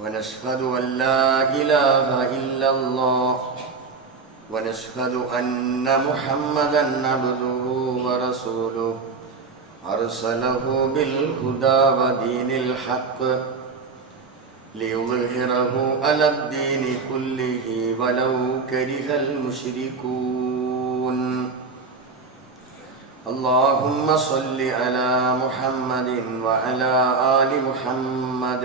ونشهد أن لا إله إلا الله. ونشهد أن محمدا عبده ورسوله. أرسله بالهدى ودين الحق. ليظهره على الدين كله ولو كره المشركون. اللهم صل على محمد وعلى آل محمد.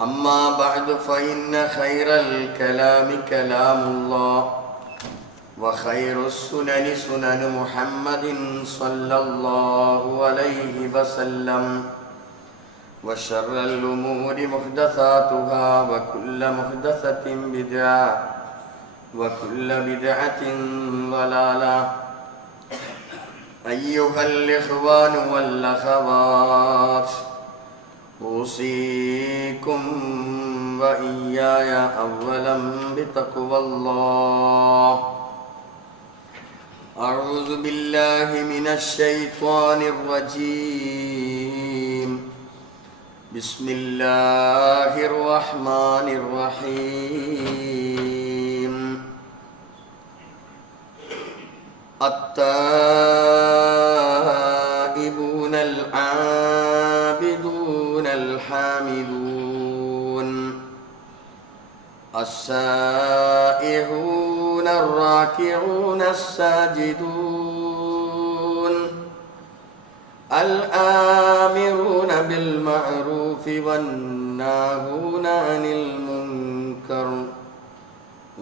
أما بعد فإن خير الكلام كلام الله وخير السنن سنن محمد صلى الله عليه وسلم وشر الأمور محدثاتها وكل محدثة بدعة وكل بدعة ضلالة أيها الإخوان والأخوات أوصيكم وإياي أولا بتقوى الله. أعوذ بالله من الشيطان الرجيم. بسم الله الرحمن الرحيم. التائبون السائحون الراكعون الساجدون. الآمرون بالمعروف والناهون عن المنكر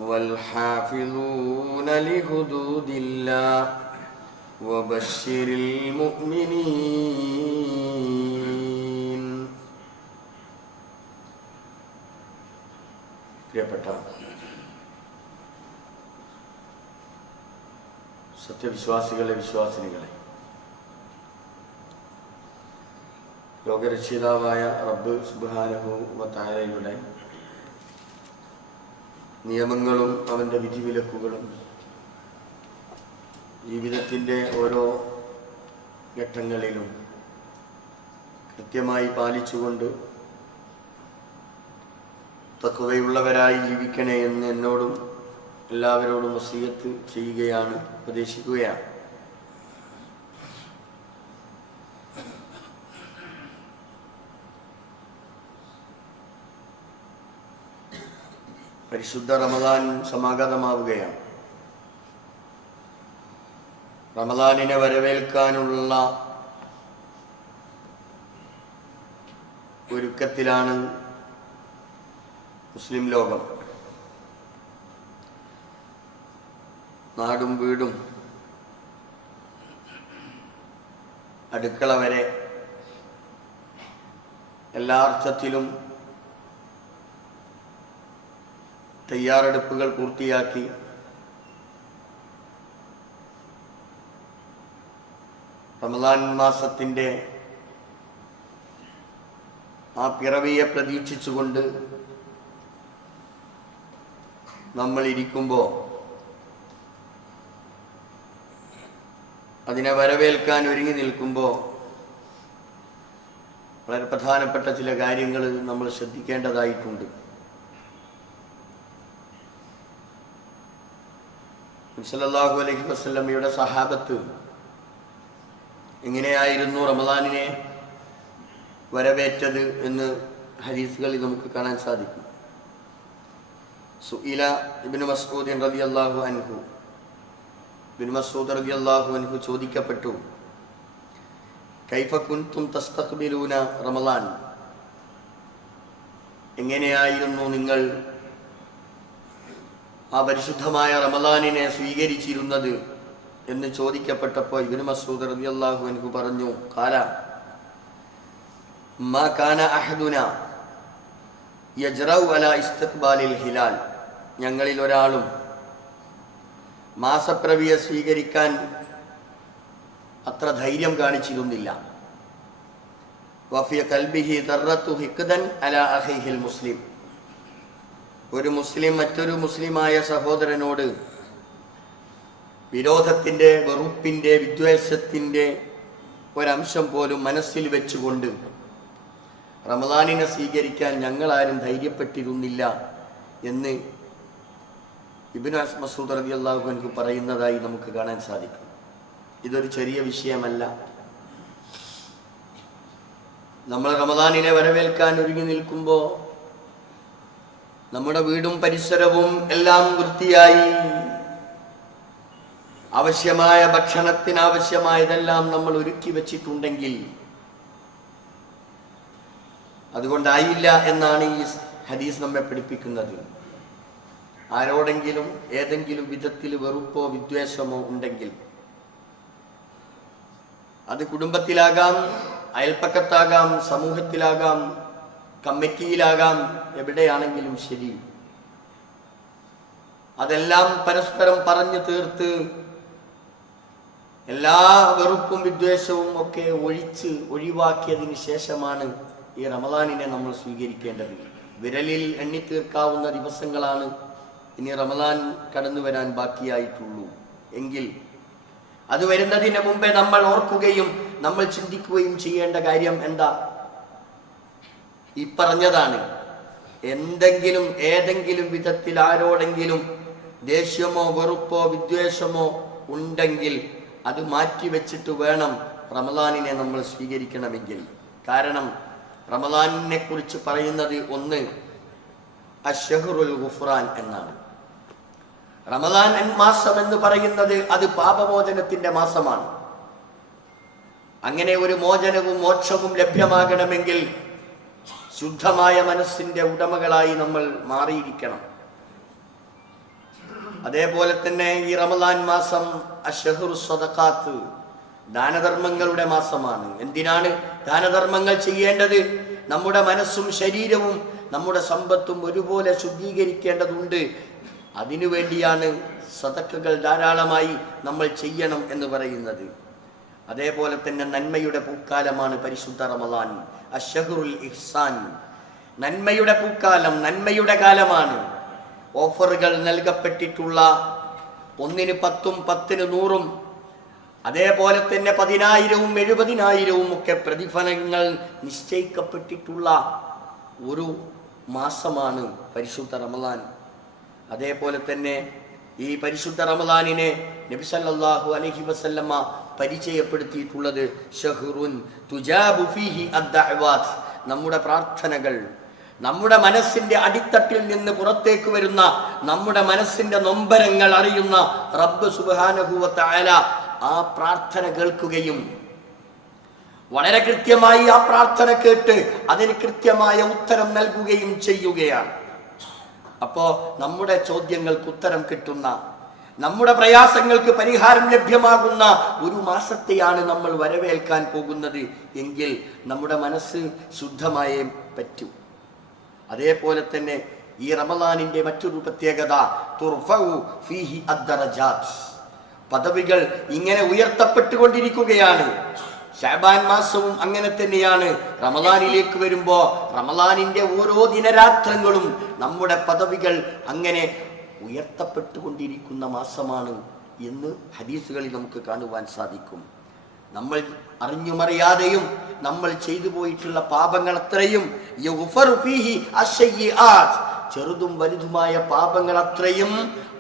والحافظون لحدود الله وبشر المؤمنين. സത്യവിശ്വാസികളെ വിശ്വാസിനികളെ. ലോകരക്ഷിതാവായ റബ്ബ് സുബാനുഭവത്താരയുടെ നിയമങ്ങളും അവന്റെ വിധിവിലക്കുകളും ജീവിതത്തിന്റെ ഓരോ ഘട്ടങ്ങളിലും കൃത്യമായി പാലിച്ചുകൊണ്ട് തക്കുകയുള്ളവരായി ജീവിക്കണേ എന്ന് എന്നോടും എല്ലാവരോടും വസീയത്ത് ചെയ്യുകയാണ് ഉപദേശിക്കുകയാണ്. പരിശുദ്ധ റമദാൻ സമാഗതമാവുകയാണ്. റമദാനിനെ വരവേൽക്കാനുള്ള ഒരുക്കത്തിലാണ് മുസ്ലിം ലോകം. നാടും വീടും അടുക്കള വരെ എല്ലാ അർത്ഥത്തിലും തയ്യാറെടുപ്പുകൾ പൂർത്തിയാക്കി റമദാൻ മാസത്തിന്റെ ആ പിറവിയെ പ്രതീക്ഷിച്ചുകൊണ്ട് നമ്മൾ അതിനെ വരവേൽക്കാൻ ഒരുങ്ങി നിൽക്കുമ്പോൾ വളരെ പ്രധാനപ്പെട്ട ചില കാര്യങ്ങൾ നമ്മൾ ശ്രദ്ധിക്കേണ്ടതായിട്ടുണ്ട്. സല്ലല്ലാഹു അലഹി വസ്ലമ്മയുടെ സഹാബത്ത് എങ്ങനെയായിരുന്നു റമദാനിനെ വരവേറ്റത് എന്ന് ഹരീസുകളിൽ നമുക്ക് കാണാൻ സാധിക്കും. സുഇല ഇബ്നു മസ്ഊദ് അള്ളാഹു അൻഹു അൻഹു ചോദിക്കപ്പെട്ടു കൈഫ കുൻതും തസ്തഖ്ബിലൂന റമളാൻ? എങ്ങനെയായിരുന്നു നിങ്ങൾ ആ പരിശുദ്ധമായ റമദാനിനെ സ്വീകരിച്ചിരുന്നത്? എന്ന് ചോദിക്കപ്പെട്ടപ്പോൾ ഇബിന് മസൂദ് റബി അള്ളാഹു അൻഹു പറഞ്ഞു കാല മാ കാന ഹിലാൽ. ഞങ്ങളിൽ ഒരാളും മാസപ്രവിയെ സ്വീകരിക്കാൻ അത്ര ധൈര്യം കാണിച്ചിരുന്നില്ല. വഫിയ കൽബിഹി തറത്തു ഹിക്ദൻ അല അഹിഹിൽ മുസ്ലിം. ഒരു മുസ്ലിം മറ്റൊരു മുസ്ലിമായ സഹോദരനോട് വിരോധത്തിന്റെ വെറുപ്പിന്റെ വിദ്വേഷത്തിന്റെ ഒരംശം പോലും മനസ്സിൽ വെച്ചുകൊണ്ട് റമദാനിനെ സ്വീകരിക്കാൻ ഞങ്ങളാരും ധൈര്യപ്പെട്ടിരുന്നില്ല എന്ന് ഇബിന് മസൂദ് റബി അള്ളാഹു എനിക്ക് പറയുന്നതായി നമുക്ക് കാണാൻ സാധിക്കും. ഇതൊരു ചെറിയ വിഷയമല്ല. നമ്മൾ റമദാനിനെ വരവേൽക്കാൻ ഒരുങ്ങി നിൽക്കുമ്പോൾ നമ്മുടെ വീടും പരിസരവും എല്ലാം വൃത്തിയായി. ആവശ്യമായ ഭക്ഷണത്തിനാവശ്യമായതെല്ലാം നമ്മൾ ഒരുക്കി വച്ചിട്ടുണ്ടെങ്കിൽ അതുകൊണ്ടായില്ല എന്നാണ് ഈ ഹദീസ് നമ്മെ പഠിപ്പിക്കുന്നത്. ആരോടെങ്കിലും ഏതെങ്കിലും വിധത്തിൽ വെറുപ്പോ വിദ്വേഷമോ ഉണ്ടെങ്കിൽ അത് കുടുംബത്തിലാകാം അയൽപ്പക്കത്താകാം സമൂഹത്തിലാകാം കമ്മിറ്റിയിലാകാം എവിടെയാണെങ്കിലും ശരി. അതെല്ലാം പരസ്പരം പറഞ്ഞു തീർത്ത് എല്ലാ വെറുപ്പും വിദ്വേഷവും ഒക്കെ ഒഴിച്ച് ഒഴിവാക്കിയതിന് ശേഷമാണ് ഈ റമദാനിനെ നമ്മൾ സ്വീകരിക്കേണ്ടത്. വിരലിൽ എണ്ണിത്തീർക്കാവുന്ന ദിവസങ്ങളാണ് ഇനി റമദാൻ കടന്നു വരാൻ ബാക്കിയായിട്ടുള്ളൂ. എങ്കിൽ അത് വരുന്നതിന് മുമ്പേ നമ്മൾ ഓർക്കുകയും നമ്മൾ ചിന്തിക്കുകയും ചെയ്യേണ്ട കാര്യം എന്താ? ഈ പറഞ്ഞതാണ് എന്തെങ്കിലും ഏതെങ്കിലും വിധത്തിൽ ആരോടെങ്കിലും ദേഷ്യമോ വെറുപ്പോ വിദ്വേഷമോ ഉണ്ടെങ്കിൽ അത് മാറ്റിവെച്ചിട്ട് വേണം റമദാനിനെ നമ്മൾ സ്വീകരിക്കണമെങ്കിൽ. കാരണം റമദാനിനെ കുറിച്ച് പറയുന്നത് ഒന്ന് അഷഹറുൽ ഗുഫ്രാൻ എന്നാണ്. റമദാൻ മാസം എന്ന് പറയുന്നത് അത് പാപമോചനത്തിന്റെ മാസമാണ്. അങ്ങനെ ഒരു മോചനവും മോക്ഷവും ലഭ്യമാകണമെങ്കിൽ ശുദ്ധമായ മനസ്സിന്റെ ഉടമകളായി നമ്മൾ മാറിയിരിക്കണം. അതേപോലെ തന്നെ ഈ റമദാൻ മാസം അഷഹുർ സ്വതക്കാത്ത് ദാനധർമ്മങ്ങളുടെ മാസമാണ്. എന്തിനാണ് ദാനധർമ്മങ്ങൾ ചെയ്യേണ്ടത്? നമ്മുടെ മനസ്സും ശരീരവും നമ്മുടെ സമ്പത്തും ഒരുപോലെ ശുദ്ധീകരിക്കേണ്ടതുണ്ട്. അതിനുവേണ്ടിയാണ് സതക്കുകൾ ധാരാളമായി നമ്മൾ ചെയ്യണം എന്ന് പറയുന്നത്. അതേപോലെ തന്നെ നന്മയുടെ പൂക്കാലമാണ് പരിശുദ്ധ റമദാൻ അഷഹുറുൽ ഇഹ്സാൻ. നന്മയുടെ പൂക്കാലം നന്മയുടെ കാലമാണ്. ഓഫറുകൾ നൽകപ്പെട്ടിട്ടുള്ള ഒന്നിന് പത്തും പത്തിന് നൂറും അതേപോലെ തന്നെ പതിനായിരവും എഴുപതിനായിരവും ഒക്കെ പ്രതിഫലങ്ങൾ നിശ്ചയിക്കപ്പെട്ടിട്ടുള്ള ഒരു മാസമാണ് പരിശുദ്ധ റമദാൻ. അതേപോലെ തന്നെ ഈ പരിശുദ്ധ റമദാനിനെ നബിസല്ലാഹു അലഹി വസല്ലമ്മ പരിചയപ്പെടുത്തിയിട്ടുള്ളത് ഷഹുറുൻ തുജാബു ഫീഹി നമ്മുടെ പ്രാർത്ഥനകൾ നമ്മുടെ മനസ്സിന്റെ അടിത്തട്ടിൽ നിന്ന് പുറത്തേക്ക് വരുന്ന നമ്മുടെ മനസ്സിന്റെ നൊമ്പരങ്ങൾ അറിയുന്ന റബ്ബ് സുബാനഹുവത്ത അല ആ പ്രാർത്ഥന കേൾക്കുകയും വളരെ കൃത്യമായി ആ പ്രാർത്ഥന കേട്ട് അതിന് കൃത്യമായ ഉത്തരം നൽകുകയും ചെയ്യുകയാണ്. അപ്പോ നമ്മുടെ ചോദ്യങ്ങൾക്ക് ഉത്തരം കിട്ടുന്ന നമ്മുടെ പ്രയാസങ്ങൾക്ക് പരിഹാരം ലഭ്യമാകുന്ന ഒരു മാസത്തെയാണ് നമ്മൾ വരവേൽക്കാൻ പോകുന്നത് എങ്കിൽ നമ്മുടെ മനസ്സ് ശുദ്ധമായേ പറ്റൂ. അതേപോലെ തന്നെ ഈ റമദാനിന്റെ മറ്റൊരു പ്രത്യേകത ഫീഹി പദവികൾ ഇങ്ങനെ ഉയർത്തപ്പെട്ടുകൊണ്ടിരിക്കുകയാണ്. ഷാബാൻ മാസവും അങ്ങനെ തന്നെയാണ്. റമദാനിലേക്ക് വരുമ്പോൾ റമദാനിന്റെ ഓരോ ദിനരാത്രങ്ങളും നമ്മുടെ പദവികൾ അങ്ങനെ ഉയർത്തപ്പെട്ടുകൊണ്ടിരിക്കുന്ന മാസമാണ് എന്ന് ഹദീസുകളിൽ നമുക്ക് കാണുവാൻ സാധിക്കും. നമ്മൾ അറിഞ്ഞുമറിയാതെയും നമ്മൾ ചെയ്തു പോയിട്ടുള്ള പാപങ്ങൾ അത്രയും. ചെറുതും വലുതുമായ പാപങ്ങൾ അത്രയും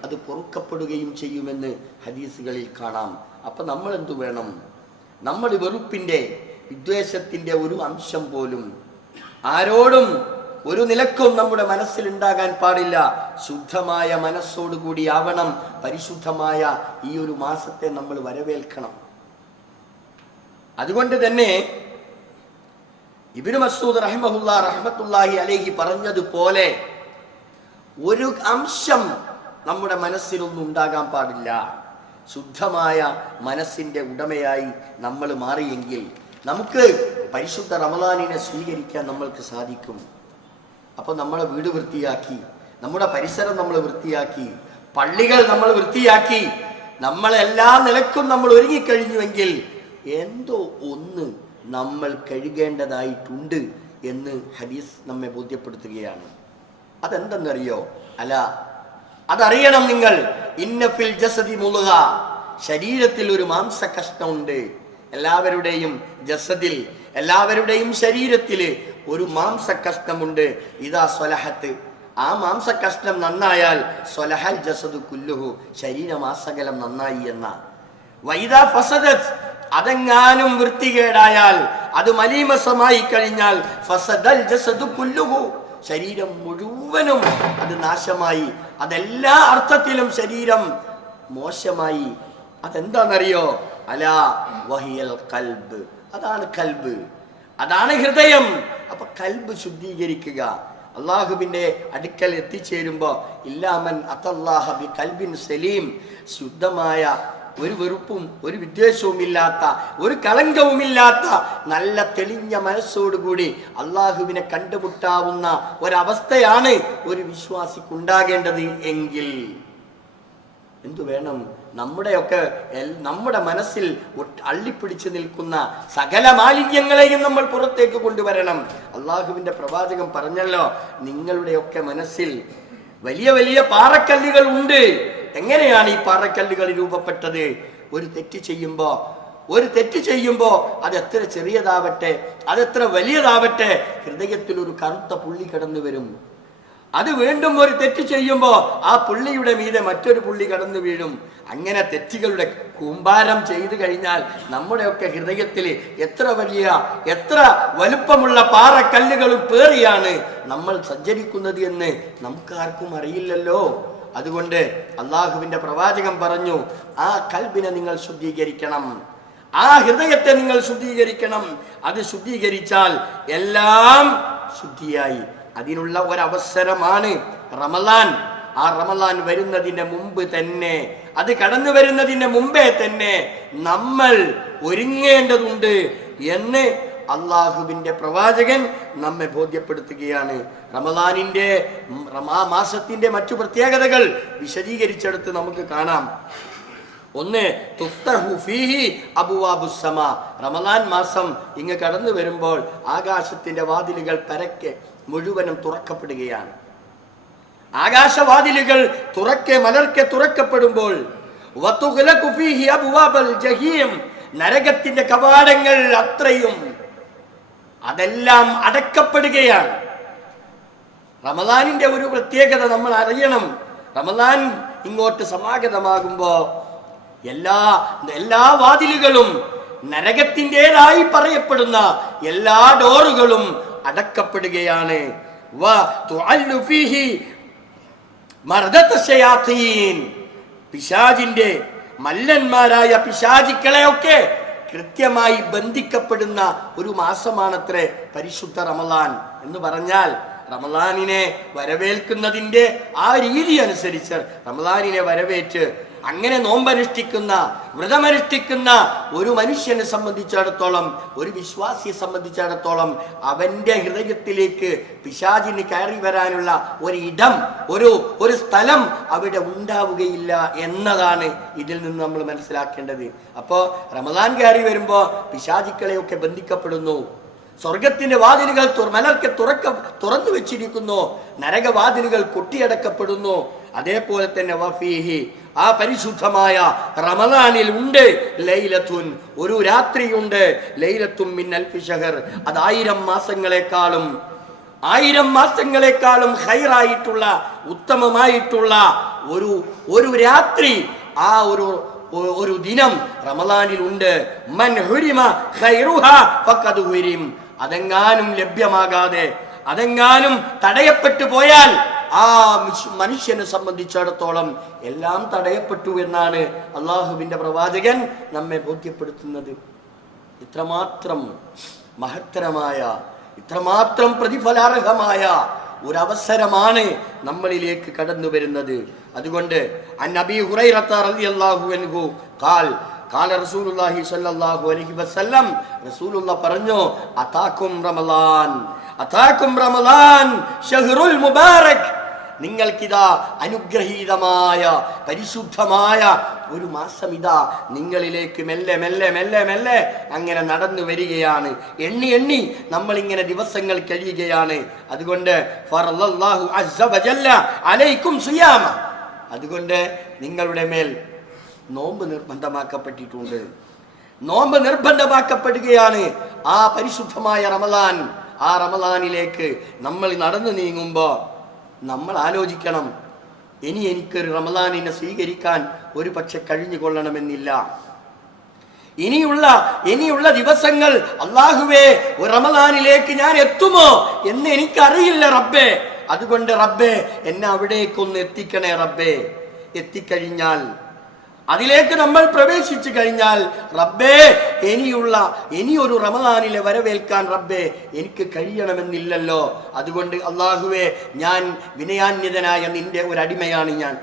അത് പൊറുക്കപ്പെടുകയും ചെയ്യുമെന്ന് ഹദീസുകളിൽ കാണാം. അപ്പൊ നമ്മൾ എന്തു വേണം? നമ്മൾ വെറുപ്പിന്റെ വിദ്വേഷത്തിന്റെ ഒരു അംശം പോലും ആരോടും ഒരു നിലക്കും നമ്മുടെ മനസ്സിൽ ഉണ്ടാകാൻ പാടില്ല. ശുദ്ധമായ മനസ്സോടുകൂടി ആവണം. പരിശുദ്ധമായ ഈ ഒരു മാസത്തെ നമ്മൾ വരവേൽക്കണം. അതുകൊണ്ട് തന്നെ ഇബിനു മസൂദ് റഹ്മഹുല്ല റഹ്മത്തുല്ലാഹി അലേഹി പറഞ്ഞതുപോലെ ഒരു അംശം നമ്മുടെ മനസ്സിലൊന്നും ഉണ്ടാകാൻ പാടില്ല. ശുദ്ധമായ മനസ്സിന്റെ ഉടമയായി നമ്മൾ മാറിയെങ്കിൽ നമുക്ക് പരിശുദ്ധ റമദാനിനെ സ്വീകരിക്കാൻ നമ്മൾക്ക് സാധിക്കും. അപ്പോൾ നമ്മളെ വീട് വൃത്തിയാക്കി നമ്മുടെ പരിസരം നമ്മൾ വൃത്തിയാക്കി പള്ളികൾ നമ്മൾ വൃത്തിയാക്കി നമ്മളെല്ലാ നിലക്കും നമ്മൾ ഒരുങ്ങിക്കഴിഞ്ഞുവെങ്കിൽ എന്തോ ഒന്ന് നമ്മൾ കഴുകേണ്ടതായിട്ടുണ്ട് എന്ന് ഹദീസ് നമ്മെ ബോധ്യപ്പെടുത്തുകയാണ്. അതെന്തെന്നറിയോ? അല്ല അതറിയണം നിങ്ങൾ. ഇന്നഫിൽ ജസദി മുളുക. ശരീരത്തിൽ ഒരു മാംസ കഷ്ണമുണ്ട് എല്ലാവരുടെയും ജസദിൽ എല്ലാവരുടെയും ശരീരത്തിൽ ഒരു മാംസ കഷ്ണമുണ്ട് ഇതാ സ്വലഹത്ത്. ആ മാംസ കഷ്ണം നന്നായാൽ സ്വലഹൽ ജസദ് കുല്ലുഹു ശരീരമാസകലം നന്നായി എന്ന. വൈദാ ഫസദത് അതെങ്ങാനും വൃത്തികേടായാൽ അത് മലീമസമായി കഴിഞ്ഞാൽ ഫസദൽ ജസദ് കുല്ലുഹു. ശരീരം മുഴുവനും അത് നാശമായി അതെല്ലാ അർത്ഥത്തിലും ശരീരം മോശമായി. അതെന്താണെന്നറിയോ? അല വഹിയൽ കൽബ്. അതാണ് കൽബ്. അതാണ് ഹൃദയം. അപ്പൊ കൽബ് ശുദ്ധീകരിക്കുക. അള്ളാഹുബിന്റെ അടുക്കൽ എത്തിച്ചേരുമ്പോ ഇല്ലാമൻ അത്തല്ലാഹ ബി കൽബിൻ സലീം ശുദ്ധമായ ഒരു വെറുപ്പും ഒരു വിദ്വേഷവും ഇല്ലാത്ത ഒരു കളങ്കവുമില്ലാത്ത നല്ല തെളിഞ്ഞ മനസ്സോടുകൂടി അള്ളാഹുവിനെ കണ്ടുമുട്ടാവുന്ന ഒരവസ്ഥയാണ് ഒരു വിശ്വാസിക്കുണ്ടാകേണ്ടത് എങ്കിൽ. എന്തു വേണം? നമ്മുടെയൊക്കെ നമ്മുടെ മനസ്സിൽ അള്ളിപ്പിടിച്ചു നിൽക്കുന്ന സകല മാലിന്യങ്ങളെയും നമ്മൾ പുറത്തേക്ക് കൊണ്ടുവരണം. അള്ളാഹുവിന്റെ പ്രവാചകൻ പറഞ്ഞല്ലോ നിങ്ങളുടെയൊക്കെ മനസ്സിൽ വലിയ വലിയ പാറക്കല്ലുകൾ ഉണ്ട്. എങ്ങനെയാണ് ഈ പാറക്കല്ലുകൾ രൂപപ്പെട്ടത്? ഒരു തെറ്റ് ചെയ്യുമ്പോൾ ഒരു തെറ്റ് ചെയ്യുമ്പോൾ അത് എത്ര ചെറിയതാവട്ടെ അതെത്ര വലിയതാവട്ടെ ഹൃദയത്തിൽ ഒരു കറുത്ത പുള്ളി കടന്നു വരും. അത് വീണ്ടും ഒരു തെറ്റ് ചെയ്യുമ്പോൾ ആ പുള്ളിയുടെ മീതെ മറ്റൊരു പുള്ളി കടന്നു വീഴും. അങ്ങനെ തെറ്റുകളുടെ കൂമ്പാരം ചെയ്തു കഴിഞ്ഞാൽ നമ്മുടെയൊക്കെ ഹൃദയത്തിൽ എത്ര വലിയ എത്ര വലുപ്പമുള്ള പാറക്കല്ലുകളും പേറിയാണ് നമ്മൾ സഞ്ചരിക്കുന്നത് എന്ന് നമുക്കാർക്കും അറിയില്ലല്ലോ. അതുകൊണ്ട് അള്ളാഹുവിന്റെ പ്രവാചകൻ പറഞ്ഞു ആ കൽബിനെ നിങ്ങൾ ശുദ്ധീകരിക്കണം. ആ ഹൃദയത്തെ നിങ്ങൾ ശുദ്ധീകരിക്കണം. അത് ശുദ്ധീകരിച്ചാൽ എല്ലാം ശുദ്ധിയായി. അതിനുള്ള ഒരവസരമാണ് റമലാൻ. ആ റമലാൻ വരുന്നതിന്റെ മുമ്പ് തന്നെ അത് കടന്നു വരുന്നതിന്റെ മുമ്പേ തന്നെ നമ്മൾ ഒരുങ്ങേണ്ടതുണ്ട് എന്ന് അള്ളാഹുവിന്റെ പ്രവാചകൻ നമ്മെ ബോധ്യപ്പെടുത്തുകയാണ്. റമദാനിന്റെ ഉം, റമാ മാസത്തിന്റെ മറ്റു പ്രത്യേകതകൾ വിശദീകരിച്ചെടുത്ത് നമുക്ക് കാണാം. ഒന്ന് റമദാൻ മാസം ഇങ്ങ് കടന്നു വരുമ്പോൾ ആകാശത്തിന്റെ വാതിലുകൾ പരക്കെ മുഴുവനും തുറക്കപ്പെടുകയാണ്. ആകാശവാതിലുകൾ തുറക്കെ മലർക്കെ തുറക്കപ്പെടുമ്പോൾ നരകത്തിന്റെ കവാടങ്ങൾ അത്രയും അതെല്ലാം അടക്കപ്പെടുകയാണ്. റമദാനിന്റെ ഒരു പ്രത്യേകത നമ്മൾ അറിയണം. റമദാൻ ഇങ്ങോട്ട് സമാഗതമാകുമ്പോ എല്ലാ എല്ലാ വാതിലുകളും നരകത്തിന്റെതായി പറയപ്പെടുന്ന എല്ലാ ഡോറുകളും അടക്കപ്പെടുകയാണ്. പിശാജിന്റെ മല്ലന്മാരായ പിശാചിക്കളെയൊക്കെ കൃത്യമായി ബന്ധിക്കപ്പെടുന്ന ഒരു മാസമാണത്രേ പരിശുദ്ധ റമലാൻ എന്ന് പറഞ്ഞാൽ റമലാനിനെ വരവേൽക്കുന്നതിന്റെ ആ രീതി അനുസരിച്ച് റമലാനിനെ വരവേറ്റ് അങ്ങനെ നോമ്പനുഷ്ഠിക്കുന്ന വ്രതമനുഷ്ഠിക്കുന്ന ഒരു മനുഷ്യനെ സംബന്ധിച്ചിടത്തോളം ഒരു വിശ്വാസിയെ സംബന്ധിച്ചിടത്തോളം അവന്റെ ഹൃദയത്തിലേക്ക് പിശാചിന് കയറി വരാനുള്ള ഒരിടം ഒരു ഒരു സ്ഥലം അവിടെ ഉണ്ടാവുകയില്ല എന്നതാണ് ഇതിൽ നിന്ന് നമ്മൾ മനസ്സിലാക്കേണ്ടത്. അപ്പോൾ റമദാൻ കയറി വരുമ്പോൾ പിശാചിക്കളെയൊക്കെ ബന്ധിക്കപ്പെടുന്നു. സ്വർഗത്തിന്റെ വാതിലുകൾ മലർക്ക് തുറക്ക തുറന്നു വെച്ചിരിക്കുന്നു. നരകവാതിലുകൾ കൊട്ടിയടക്കപ്പെടുന്നു. അതേപോലെ തന്നെ വഫീഹി ആ പരിശുദ്ധമായ റമദാനിൽ ഉണ്ട്. ലൈലത്തുൻ ഒരു രാത്രിയുണ്ട്. ലൈലത്തും മിന്നൽ ഫിഷഹർ അത് ആയിരം മാസങ്ങളെക്കാളും ആയിരം മാസങ്ങളെക്കാളും ഹൈറായിട്ടുള്ള ഉത്തമമായിട്ടുള്ള ഒരു ഒരു രാത്രി ആ ഒരു ഒരു ദിനം റമദാനിൽ ഉണ്ട്. മൻ ഹുരിമ ഫഖദ് ഹുരിം. അതെങ്ങാനും ലഭ്യമാകാതെ അതെങ്ങാനും തടയപ്പെട്ടു പോയാൽ ആ മനുഷ്യനെ സംബന്ധിച്ചിടത്തോളം എല്ലാം തടയപ്പെട്ടു എന്നാണ് അള്ളാഹുവിന്റെ പ്രവാചകൻ നമ്മെ ബോധ്യപ്പെടുത്തുന്നത്. ഇത്രമാത്രം മഹത്തരമായ ഇത്രമാത്രം പ്രതിഫലാർഹമായ ഒരവസരമാണ് നമ്മളിലേക്ക് കടന്നു വരുന്നത് അതുകൊണ്ട് അൻ നബി ഹുറൈറത്ത റളിയല്ലാഹു അൻഹു ഖാൽ ഖാല റസൂലുല്ലാഹി സല്ലല്ലാഹു അലൈഹി വസല്ലം റസൂലുള്ള പറഞ്ഞു അതാക്കും റമളാൻ അതാക്കും റമളാൻ ഷഹ്റുൽ മുബാറക്. നിങ്ങൾക്കിതാ അനുഗ്രഹീതമായ പരിശുദ്ധമായ ഒരു മാസം ഇതാ നിങ്ങളിലേക്ക് മെല്ലെ മെല്ലെ മെല്ലെ മെല്ലെ അങ്ങനെ നടന്നു വരികയാണ്. എണ്ണി എണ്ണി നമ്മളിങ്ങനെ ദിവസങ്ങൾ കഴിയുകയാണ്. അതുകൊണ്ട് അതുകൊണ്ട് നിങ്ങളുടെ മേൽ നോമ്പ് നിർബന്ധമാക്കപ്പെട്ടിട്ടുണ്ട്. നോമ്പ് നിർബന്ധമാക്കപ്പെടുകയാണ് ആ പരിശുദ്ധമായ റമലാൻ ആ റമലാനിലേക്ക് നമ്മൾ നടന്നു നീങ്ങുമ്പോൾ നമ്മൾ ആലോചിക്കണം ഇനി എനിക്കൊരു റമലാനിനെ സ്വീകരിക്കാൻ ഒരു പക്ഷെ കഴിഞ്ഞു കൊള്ളണമെന്നില്ല ഇനിയുള്ള ഇനിയുള്ള ദിവസങ്ങൾ അള്ളാഹുവേ ഒരു റമലാനിലേക്ക് ഞാൻ എത്തുമോ എന്ന് എനിക്കറിയില്ല റബ്ബേ. അതുകൊണ്ട് റബ്ബേ എന്നെ അവിടേക്കൊന്ന് എത്തിക്കണേ റബ്ബേ. എത്തിക്കഴിഞ്ഞാൽ അതിലേക്ക് നമ്മൾ പ്രവേശിച്ചു കഴിഞ്ഞാൽ റബ്ബേ ഇനിയുള്ള ഇനിയൊരു റമദാനിലെ വരവേൽക്കാൻ റബ്ബേ എനിക്ക് കഴിയണമെന്നില്ലല്ലോ. അതുകൊണ്ട് അള്ളാഹുവേ ഞാൻ വിനയാന്യതനായ നിന്റെ ഒരു അടിമയാണ് ഞാൻ.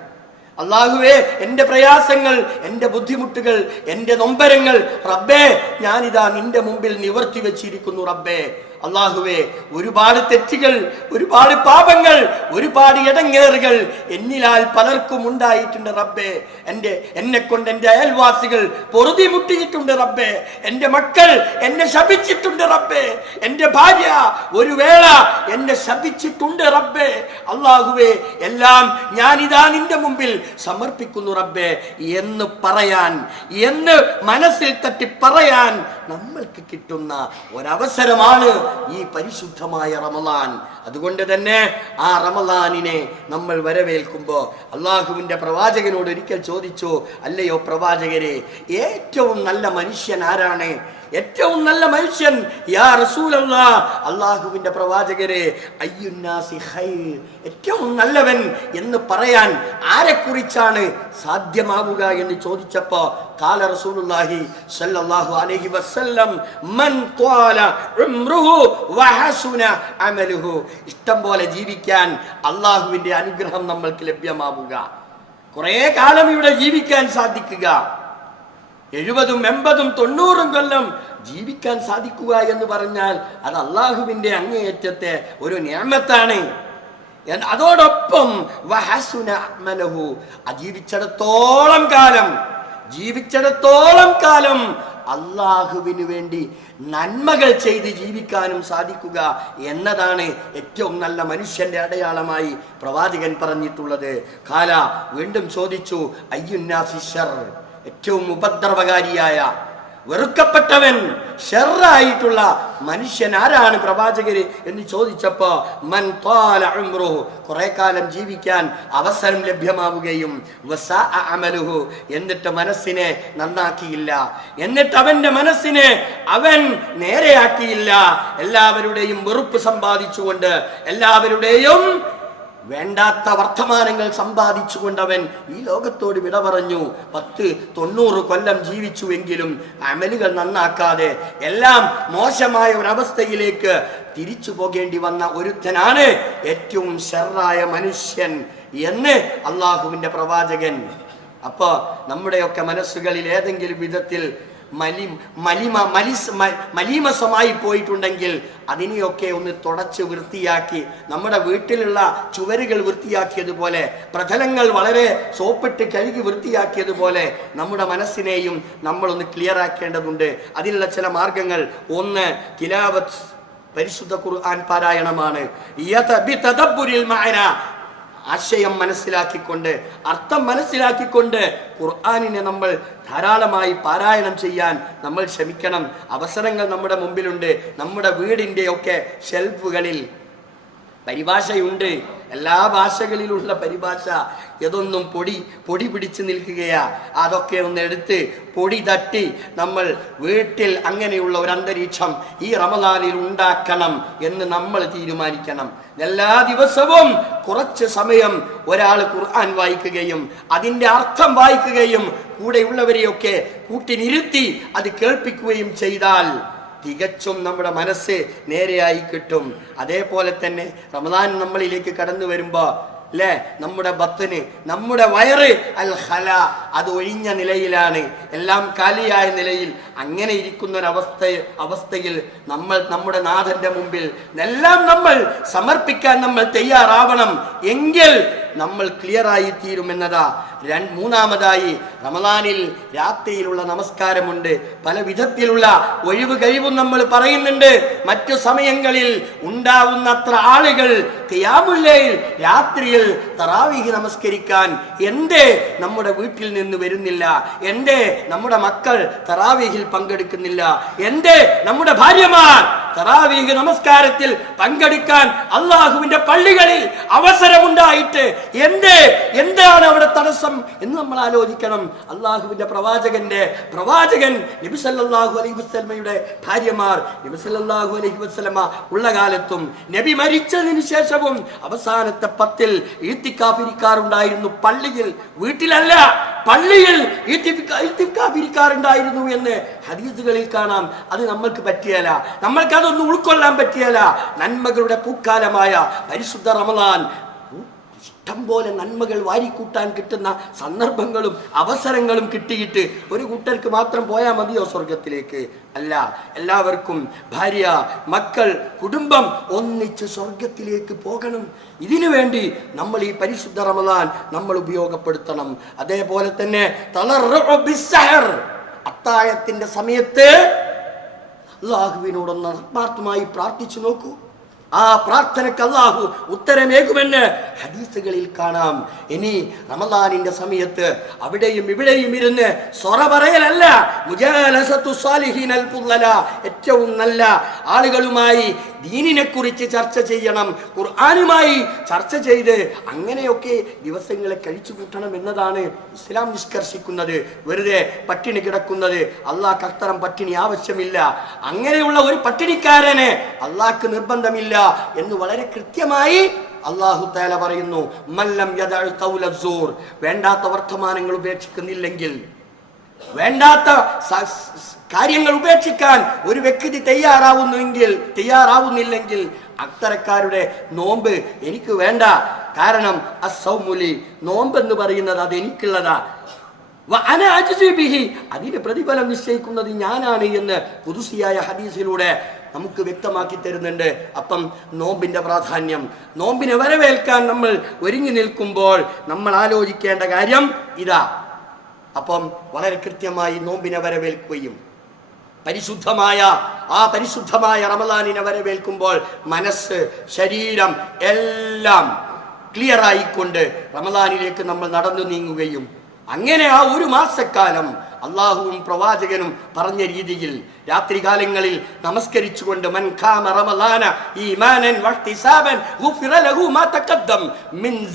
അള്ളാഹുവേ എന്റെ പ്രയാസങ്ങൾ എന്റെ ബുദ്ധിമുട്ടുകൾ എന്റെ നൊമ്പരങ്ങൾ റബ്ബേ ഞാനിതാ നിന്റെ മുമ്പിൽ നിവർത്തി വെച്ചിരിക്കുന്നു റബ്ബേ. അള്ളാഹുവേ ഒരുപാട് തെറ്റുകൾ ഒരുപാട് പാപങ്ങൾ ഒരുപാട് ഇടങ്ങേറുകൾ എന്നിലാൽ പലർക്കും ഉണ്ടായിട്ടുണ്ട് റബ്ബേ. എന്റെ എന്നെ കൊണ്ട് എന്റെ അയൽവാസികൾ പൊറുതി മുട്ടിയിട്ടുണ്ട് റബ്ബേ. എന്റെ മക്കൾ എന്നെ ശപിച്ചിട്ടുണ്ട് റബ്ബേ. എന്റെ ഭാര്യ ഒരു വേള എന്നെ ശപിച്ചിട്ടുണ്ട് റബ്ബേ. അള്ളാഹുവേ എല്ലാം ഞാൻ ഞാനിതാ നിന്റെ മുമ്പിൽ സമർപ്പിക്കുന്നു റബ്ബേ. എന്ന് പറയാൻ എന്ന് മനസ്സിൽ തട്ടി പറയാൻ നമ്മൾക്ക് കിട്ടുന്ന ഒരവസരമാണ് ഈ പരിശുദ്ധമായ റമലാൻ. അതുകൊണ്ട് തന്നെ ആ റമലാനിനെ നമ്മൾ വരവേൽക്കുമ്പോൾ അള്ളാഹുവിന്റെ പ്രവാചകനോട് ഒരിക്കൽ ചോദിച്ചു അല്ലയോ പ്രവാചകരെ ഏറ്റവും നല്ല മനുഷ്യൻ ആരാണ്? ഏറ്റവും നല്ല മനുഷ്യൻ യാ റസൂലല്ലാ. പ്രവാചകരെ അയ്യുന്നാസി ഏറ്റവും നല്ലവൻ എന്ന് പറയാൻ ആരെക്കുറിച്ചാണ് സാധ്യമാവുക എന്ന് ചോദിച്ചപ്പോ കാല റസൂലുള്ളാഹി സല്ലല്ലാഹു അലൈഹി വസല്ലം മൻ ത്വാല ഉംറുഹു വഹസുന അമലുഹു. ഇഷ്ടം പോലെ ജീവിക്കാൻ അള്ളാഹുവിന്റെ അനുഗ്രഹം നമ്മൾക്ക് ലഭ്യമാവുക. കുറേ കാലം ഇവിടെ ജീവിക്കാൻ സാധിക്കുക. എഴുപതും എൺപതും തൊണ്ണൂറും കൊല്ലം ജീവിക്കാൻ സാധിക്കുക എന്ന് പറഞ്ഞാൽ അത് അള്ളാഹുവിന്റെ അങ്ങേയറ്റത്തെ ഒരു നിയമത്താണ്. അതോടൊപ്പം ജീവിച്ചിടത്തോളം കാലം ജീവിച്ചിടത്തോളം കാലം അള്ളാഹുവിന് വേണ്ടി നന്മകൾ ചെയ്ത് ജീവിക്കാനും സാധിക്കുക എന്നതാണ് ഏറ്റവും നല്ല മനുഷ്യന്റെ അടയാളമായി പ്രവാചകൻ പറഞ്ഞിട്ടുള്ളത്. കാല വീണ്ടും ചോദിച്ചു അയ്യുന്നാഫിഷർ ഏറ്റവും ഉപദ്രവകാരിയായ വെറുക്കപ്പെട്ടവൻ ഷെറായിട്ടുള്ള മനുഷ്യൻ ആരാണ് പ്രവാചകര് എന്ന് ചോദിച്ചപ്പോ മൻ ഉംറുഹു. കുറെ കാലം ജീവിക്കാൻ അവസരം ലഭ്യമാവുകയും അമലുഹു. എന്നിട്ട് മനസ്സിനെ നന്നാക്കിയില്ല. എന്നിട്ട് അവന്റെ മനസ്സിനെ അവൻ നേരെയാക്കിയില്ല. എല്ലാവരുടെയും വെറുപ്പ് സമ്പാദിച്ചുകൊണ്ട് എല്ലാവരുടെയും വേണ്ടാത്ത വർത്തമാനങ്ങൾ സമ്പാദിച്ചുകൊണ്ടവൻ ഈ ലോകത്തോട് വിട പറഞ്ഞു. പത്ത് തൊണ്ണൂറ് കൊല്ലം ജീവിച്ചുവെങ്കിലും അമലുകൾ നന്നാക്കാതെ എല്ലാം മോശമായ ഒരവസ്ഥയിലേക്ക് തിരിച്ചു പോകേണ്ടി വന്ന ഒരുത്തനാണ് ഏറ്റവും ഷെറായ മനുഷ്യൻ എന്ന് അള്ളാഹുവിന്റെ പ്രവാചകൻ. അപ്പോൾ നമ്മുടെയൊക്കെ മനസ്സുകളിൽ ഏതെങ്കിലും വിധത്തിൽ മലി മലിമ മലിസ് മലീമസമായി പോയിട്ടുണ്ടെങ്കിൽ അതിനെയൊക്കെ ഒന്ന് തുടച്ച് വൃത്തിയാക്കി നമ്മുടെ വീട്ടിലുള്ള ചുവരുകൾ വൃത്തിയാക്കിയതുപോലെ പ്രതലങ്ങൾ വളരെ സോപ്പിട്ട് കഴുകി വൃത്തിയാക്കിയതുപോലെ നമ്മുടെ മനസ്സിനെയും നമ്മളൊന്ന് ക്ലിയർ ആക്കേണ്ടതുണ്ട്. അതിനുള്ള ചില മാർഗങ്ങൾ ഒന്ന് തിലാവത്ത് പരിശുദ്ധ ഖുർആൻ പാരായണമാണ്. ആശയം മനസ്സിലാക്കിക്കൊണ്ട് അർത്ഥം മനസ്സിലാക്കിക്കൊണ്ട് ഖുർആാനിനെ നമ്മൾ ധാരാളമായി പാരായണം ചെയ്യാൻ നമ്മൾ ശ്രമിക്കണം. അവസരങ്ങൾ നമ്മുടെ മുമ്പിലുണ്ട്. നമ്മുടെ വീടിന്റെ ഒക്കെ ഷെൽഫുകളിൽ പരിഭാഷയുണ്ട്. എല്ലാ ഭാഷകളിലുള്ള പരിഭാഷ ഇതൊന്നും പൊടി പൊടി പിടിച്ചു നിൽക്കുകയാ. അതൊക്കെ ഒന്ന് എടുത്ത് പൊടി തട്ടി നമ്മൾ വീട്ടിൽ അങ്ങനെയുള്ള ഒരു അന്തരീക്ഷം ഈ റമദാനിൽ ഉണ്ടാക്കണം എന്ന് നമ്മൾ തീരുമാനിക്കണം. എല്ലാ ദിവസവും കുറച്ച് സമയം ഒരാൾ ഖുർആൻ വായിക്കുകയും അതിന്റെ അർത്ഥം വായിക്കുകയും കൂടെയുള്ളവരെയൊക്കെ കൂട്ടിനിരുത്തി അത് കേൾപ്പിക്കുകയും ചെയ്താൽ തികച്ചും നമ്മുടെ മനസ്സ് നേരെയായി കിട്ടും. അതേപോലെ തന്നെ റമദാൻ നമ്മളിലേക്ക് കടന്നു വരുമ്പോ അല്ലേ നമ്മുടെ ബത്തിന് നമ്മുടെ വയറ് അൽ ഹല അത് ഒഴിഞ്ഞ നിലയിലാണ്. എല്ലാം കാലിയായ നിലയിൽ അങ്ങനെ ഇരിക്കുന്ന ഒരവസ്ഥ അവസ്ഥയിൽ നമ്മൾ നമ്മുടെ നാഥന്റെ മുമ്പിൽ എല്ലാം നമ്മൾ സമർപ്പിക്കാൻ നമ്മൾ തയ്യാറാവണം. എങ്കിൽ നമ്മൾ ക്ലിയർ ആയി തീരുമെന്നതാ രണ്ട് മൂന്നാമതായി റമദാനിൽ രാത്രിയിലുള്ള നമസ്കാരമുണ്ട്. പല വിധത്തിലുള്ള ഒഴിവ് കഴിവും നമ്മൾ പറയുന്നുണ്ട്. മറ്റു സമയങ്ങളിൽ ഉണ്ടാവുന്നത്ര ആളുകൾ ഖിയാമുല്ലയിൽ രാത്രിയിൽ തറാവിഹി നമസ്കരിക്കാൻ എന്തേ നമ്മുടെ വീട്ടിൽ നിന്ന് വരുന്നില്ല. എന്റെ നമ്മുടെ മക്കൾ തറാവീഹിൽ പങ്കെടുക്കുന്നില്ല. എന്റെ നമ്മുടെ ഭാര്യമാർ തറാവീഹ് നമസ്കാരത്തിൽ പങ്കെടുക്കാൻ അള്ളാഹുവിന്റെ പള്ളികളിൽ അവസരമുണ്ടായിട്ട് എന്തേ? എന്താണ് അവിടെ തടസ്സം എന്ന് നമ്മൾ ആലോചിക്കണം. അള്ളാഹുവിന്റെ പ്രവാചകന്റെ പ്രവാചകൻ നബിസല്ലാഹു അലൈഹി വസല്ലമയുടെ ഭാര്യമാർ നബിസല്ലാഹു അലൈഹി വസല്ലമ ഉള്ള കാലത്തും നബി മരിച്ചതിന് ശേഷവും അവസാനത്തെ പത്തിൽ ഈത്തിക്കാഫിരിക്കാറുണ്ടായിരുന്നു പള്ളിയിൽ വീട്ടിലല്ല പള്ളിയിൽ ഇരിക്കാറുണ്ടായിരുന്നു എന്ന് ഹദീസുകളിൽ കാണാം. അത് നമ്മൾക്ക് പറ്റിയല്ല. നമ്മൾക്ക് അതൊന്നും ഉൾക്കൊള്ളാൻ പറ്റിയല്ല. നന്മകളുടെ പൂക്കാലമായ പരിശുദ്ധ റമദാൻ ഇഷ്ടം പോലെ നന്മകൾ വാരിക്കൂട്ടാൻ കിട്ടുന്ന സന്ദർഭങ്ങളും അവസരങ്ങളും കിട്ടിയിട്ട് ഒരു കൂട്ടർക്ക് മാത്രം പോയാൽ മതിയോ സ്വർഗത്തിലേക്ക് അല്ല എല്ലാവർക്കും ഭാര്യ മക്കൾ കുടുംബം ഒന്നിച്ച് സ്വർഗത്തിലേക്ക് പോകണം. ഇതിനു വേണ്ടി നമ്മൾ ഈ പരിശുദ്ധ റമദാൻ നമ്മൾ ഉപയോഗപ്പെടുത്തണം. അതേപോലെ തന്നെ അത്തായത്തിന്റെ സമയത്ത് അള്ളാഹുവിനോടൊന്ന് ആത്മാർത്ഥമായി പ്രാർത്ഥിച്ചു നോക്കൂ. ആ പ്രാർത്ഥനയ്ക്ക് അള്ളാഹു ഉത്തരമേകുമെന്ന് ഹദീസുകളിൽ കാണാം. ഇനി റമദാനിന്റെ സമയത്ത് അവിടെയും ഇവിടെയും ഇരുന്ന് സൊറ പറയലല്ല. ഏറ്റവും നല്ല ആളുകളുമായി ദീനിനെ കുറിച്ച് ചർച്ച ചെയ്യണം. ഖുർആാനുമായി ചർച്ച ചെയ്ത് അങ്ങനെയൊക്കെ ദിവസങ്ങളെ കഴിച്ചു കൂട്ടണം എന്നതാണ് ഇസ്ലാം നിഷ്കർഷിക്കുന്നത്. വെറുതെ പട്ടിണി കിടക്കുന്നത് അള്ളാഹ് അത്തരം പട്ടിണി ആവശ്യമില്ല. അങ്ങനെയുള്ള ഒരു പട്ടിണിക്കാരന് അള്ളാഹ്ക്ക് നിർബന്ധമില്ല. എന്ന് വളരെ കൃത്യമായി അള്ളാഹു തേല പറയുന്നു മല്ലം യദഅ ഖൗല സൂർ വേണ്ടാത്ത വർത്തമാനങ്ങൾ ഉപേക്ഷിക്കുന്നില്ലെങ്കിൽ വേണ്ടാത്ത കാര്യങ്ങൾ ഉപേക്ഷിക്കാൻ ഒരു വ്യക്തി തയ്യാറാവുന്നുവെങ്കിൽ തയ്യാറാവുന്നില്ലെങ്കിൽ അത്തരക്കാരുടെ നോമ്പ് എനിക്ക് വേണ്ട. കാരണം അസൗമുലി നോമ്പ് എന്ന് പറയുന്നത് അത് എനിക്കുള്ളതാ. അതിന്റെ പ്രതിഫലം നിശ്ചയിക്കുന്നത് ഞാനാണ് എന്ന് പുതുസിയായ ഹദീസിലൂടെ നമുക്ക് വ്യക്തമാക്കി തരുന്നുണ്ട്. അപ്പം നോമ്പിന്റെ പ്രാധാന്യം. നോമ്പിനെ വരവേൽക്കാൻ നമ്മൾ ഒരുങ്ങി നിൽക്കുമ്പോൾ നമ്മൾ ആലോചിക്കേണ്ട കാര്യം ഇതാ. അപ്പം വളരെ കൃത്യമായി നോമ്പിനെ വരവേൽക്കുകയും പരിശുദ്ധമായ ആ പരിശുദ്ധമായ റമദാനിനെ വരവേൽക്കുമ്പോൾ മനസ്സ് ശരീരം എല്ലാം ക്ലിയർ ആയിക്കൊണ്ട് റമദാനിലേക്ക് നമ്മൾ നടന്നു നീങ്ങുകയും. അങ്ങനെ ആ ഒരു മാസക്കാലം അള്ളാഹുവും പ്രവാചകനും പറഞ്ഞ രീതിയിൽ രാത്രികാലങ്ങളിൽ നമസ്കരിച്ചുകൊണ്ട് മൻ ഈമാനൻ ലഹു മിൻ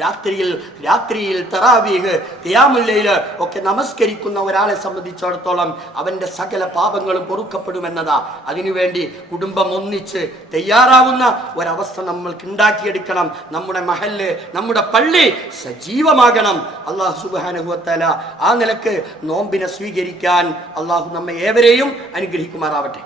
രാത്രിയിൽ രാത്രിയിൽ തറാവീഹ് ഖിയാമുൽ ഒക്കെ നമസ്കരിക്കുന്ന ഒരാളെ സംബന്ധിച്ചിടത്തോളം അവന്റെ സകല പാപങ്ങളും പൊറുക്കപ്പെടുമെന്നതാ. അതിനുവേണ്ടി കുടുംബം ഒന്നിച്ച് തയ്യാറാവുന്ന ഒരവസ്ഥ നമ്മൾക്ക് ഉണ്ടാക്കിയെടുക്കണം. നമ്മുടെ മഹല്ല് നമ്മുടെ പള്ളി സജീവമാകണം. അള്ളാഹു സുബാനുഭവത്തല ആ നിലയ്ക്ക് നോമ്പിനെ സ്വീകരിക്കാൻ അള്ളാഹു നമ്മെ ഏവരെയും അനുഗ്രഹിക്കുമാറാവട്ടെ.